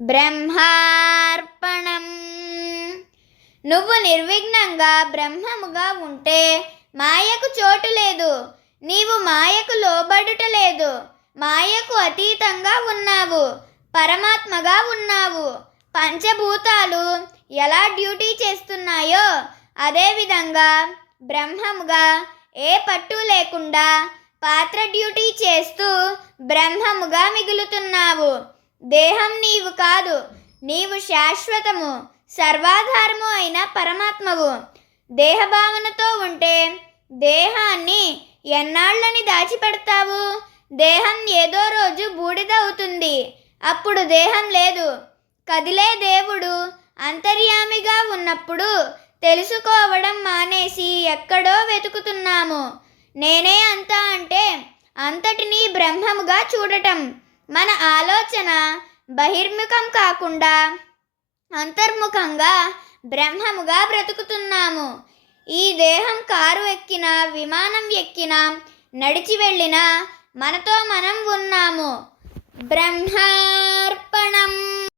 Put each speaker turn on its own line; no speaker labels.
బ్రహ్మార్పణం. నువ్వు నిర్విఘ్నంగా బ్రహ్మముగా ఉంటే మాయకు చోటు లేదు. నీవు మాయకు లోబడుట లేదు. మాయకు అతీతంగా ఉన్నావు. పరమాత్మగా ఉన్నావు. పంచభూతాలు ఎలా డ్యూటీ చేస్తున్నాయో అదేవిధంగా బ్రహ్మముగా ఏ పట్టు లేకుండా పాత్ర డ్యూటీ చేస్తూ బ్రహ్మముగా మిగులుతున్నావు. దేహం నీవు కాదు నీవు శాశ్వతము సర్వాధారము అయిన పరమాత్మవు. దేహభావనతో ఉంటే దేహాన్ని ఎన్నాళ్ళని దాచిపెడతావు? దేహం ఏదో రోజు బూడిద అవుతుంది అప్పుడు దేహం లేదు. కదిలే దేవుడు అంతర్యామిగా ఉన్నప్పుడు తెలుసుకోవడం మానేసి ఎక్కడో వెతుకుతున్నాము. నేనే అంతా అంటే అంతటినీ బ్రహ్మముగా చూడటం. మన ఆలోచన బహిర్ముఖం కాకుండా అంతర్ముఖంగా బ్రహ్మముగా బ్రతుకుతున్నాము. ఈ దేహం కారు ఎక్కిన విమానం ఎక్కిన నడిచి వెళ్ళిన మనతో మనం ఉన్నాము. బ్రహ్మ